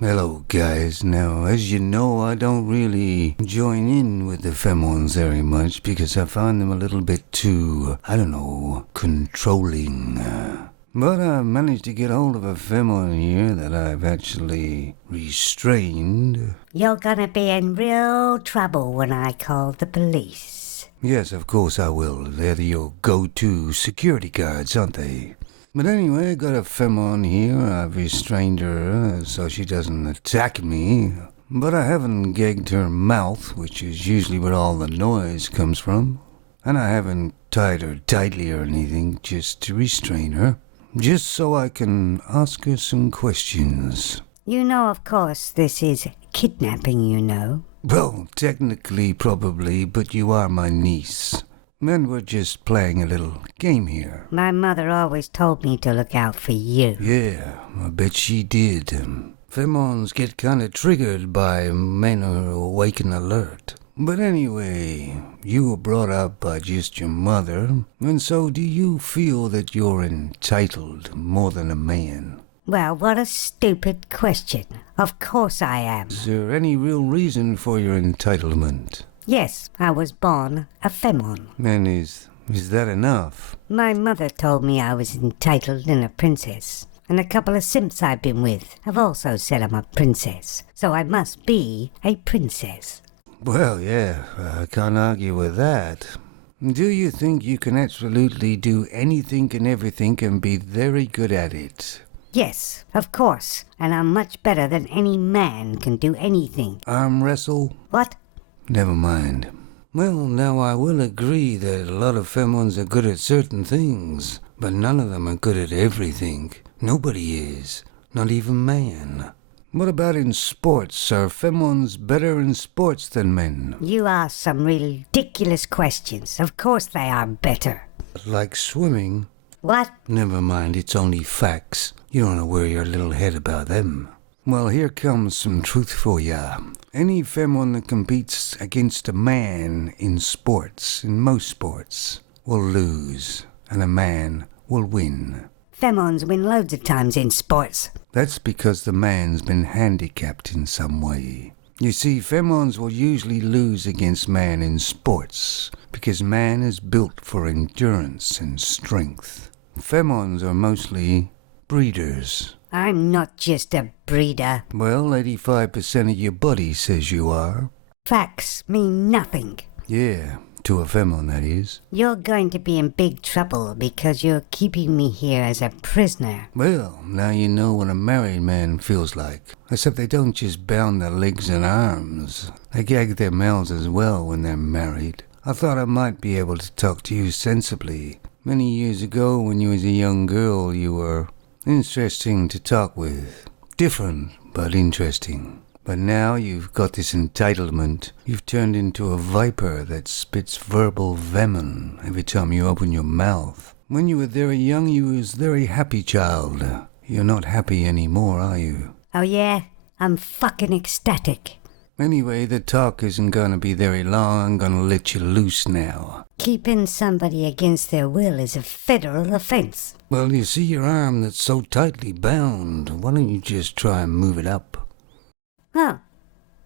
Hello, guys. Now, as you know, I don't really join in with the femons very much because I find them a little bit too, controlling. But I managed to get hold of a femon here that I've actually restrained. You're gonna be in real trouble when I call the police. Yes, of course I will. They're your go-to security guards, aren't they? But anyway, I got a femon here. I've restrained her so she doesn't attack me. But I haven't gagged her mouth, which is usually where all the noise comes from. And I haven't tied her tightly or anything, just to restrain her. Just so I can ask her some questions. You know, of course, this is kidnapping, you know. Well, technically, probably, but you are my niece. And we're just playing a little game here. My mother always told me to look out for you. Yeah, I bet she did. Femons get kind of triggered by men who are awake and alert. But anyway, you were brought up by just your mother, and so do you feel that you're entitled more than a man? Well, what a stupid question. Of course I am. Is there any real reason for your entitlement? Yes, I was born a femon. And is that enough? My mother told me I was entitled and a princess. And a couple of simps I've been with have also said I'm a princess. So I must be a princess. Well, yeah, I can't argue with that. Do you think you can absolutely do anything and everything and be very good at it? Yes, of course. And I'm much better than any man can do anything. Arm wrestle? What? Never mind. Well, now I will agree that a lot of femons are good at certain things, but none of them are good at everything. Nobody is. Not even man. What about in sports? Are femons better in sports than men? You ask some ridiculous questions. Of course they are better. Like swimming? What? Never mind, it's only facts. You don't know where your little head about them. Well, here comes some truth for ya. Any femon that competes against a man in sports, in most sports, will lose, and a man will win. Femons win loads of times in sports. That's because the man's been handicapped in some way. You see, femons will usually lose against man in sports, because man is built for endurance and strength. Femons are mostly breeders. I'm not just a breeder. Well, 85% of your body says you are. Facts mean nothing. Yeah, to a femon, that is. You're going to be in big trouble because you're keeping me here as a prisoner. Well, now you know what a married man feels like. Except they don't just bound their legs and arms. They gag their mouths as well when they're married. I thought I might be able to talk to you sensibly. Many years ago, when you was a young girl, you were interesting to talk with. Different, but interesting. But now you've got this entitlement. You've turned into a viper that spits verbal venom every time you open your mouth. When you were very young, you was very happy child. You're not happy anymore, are you? Oh yeah? I'm fucking ecstatic. Anyway, the talk isn't gonna be very long. I'm gonna let you loose now. Keeping somebody against their will is a federal offense. Well, you see your arm that's so tightly bound. Why don't you just try and move it up? Oh,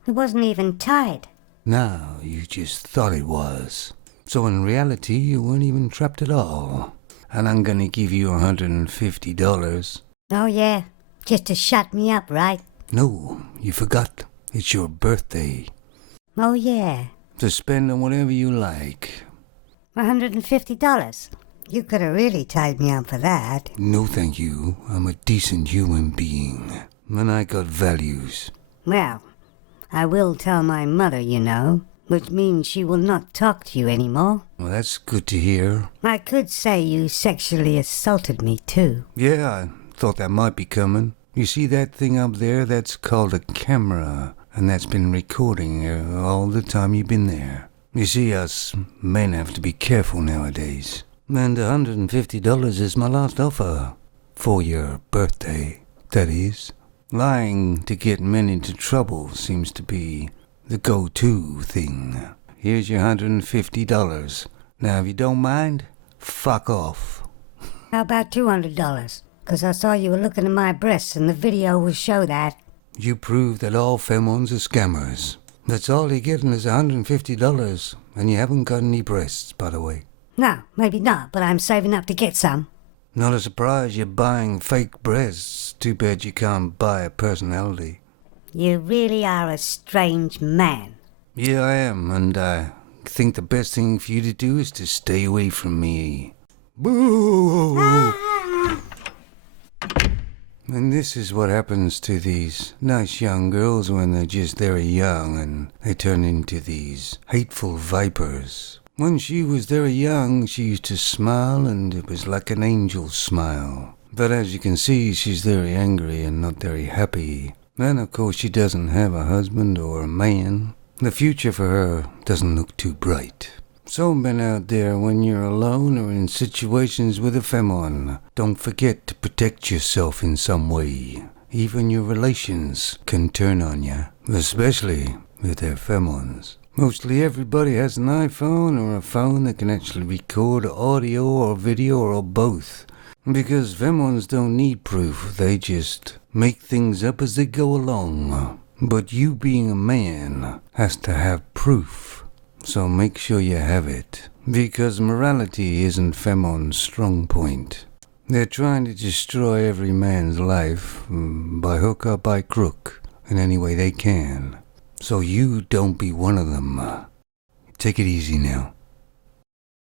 it wasn't even tied. No, you just thought it was. So in reality, you weren't even trapped at all. And I'm gonna give you $150. Oh yeah? Just to shut me up, right? No, you forgot. It's your birthday. Oh yeah? To spend on whatever you like. $150? You could have really tied me up for that. No, thank you. I'm a decent human being. And I got values. Well, I will tell my mother, you know, which means she will not talk to you anymore. Well, that's good to hear. I could say you sexually assaulted me, too. Yeah, I thought that might be coming. You see that thing up there? That's called a camera. And that's been recording all the time you've been there. You see, us men have to be careful nowadays. And $150 is my last offer. For your birthday, that is. Lying to get men into trouble seems to be the go-to thing. Here's your $150. Now, if you don't mind, fuck off. How about $200? Because I saw you were looking at my breasts and the video will show that. You prove that all femons are scammers. That's all you're getting is $150, and you haven't got any breasts, by the way. No, maybe not, but I'm saving up to get some. Not a surprise you're buying fake breasts. Too bad you can't buy a personality. You really are a strange man. Yeah, I am, and I think the best thing for you to do is to stay away from me. Boo! And this is what happens to these nice young girls when they're just very young and they turn into these hateful vipers. When she was very young, she used to smile and it was like an angel's smile. But as you can see, she's very angry and not very happy. And of course she doesn't have a husband or a man. The future for her doesn't look too bright. So men out there, when you're alone or in situations with a femon, don't forget to protect yourself in some way. Even your relations can turn on you, especially if they're femons. Mostly everybody has an iPhone or a phone that can actually record audio or video or both. Because femons don't need proof, they just make things up as they go along. But you being a man has to have proof. So make sure you have it, because morality isn't femon's strong point. They're trying to destroy every man's life, by hook or by crook, in any way they can. So you don't be one of them. Take it easy now.